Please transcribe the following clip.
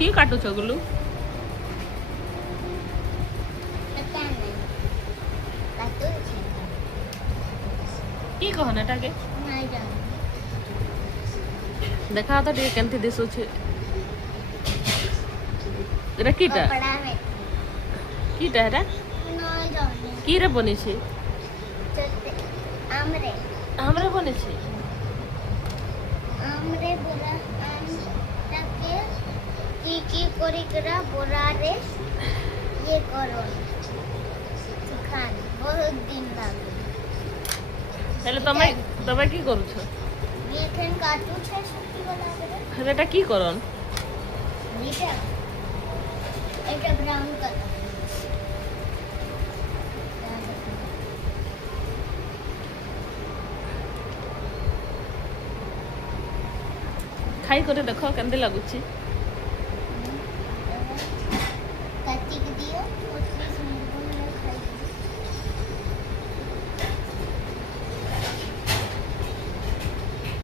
কি কাটুছ গুলু কি কহন এটাকে দেখা তো টিকে কেমতি দিশুছে এটা কিটা কিটা এটা কি রে বনিছে हमरे बने छे हमरे बोरा আমটাকে কি করে করা বোরারে ये करो খান বহুত দিন লাগবে তাহলে তুমি কি করছো এখন কাটু છે সত্যি বলা করে এটা কি করন এটা ব্রাউন কালার খাই করে দেখো কেমতি লাগুছি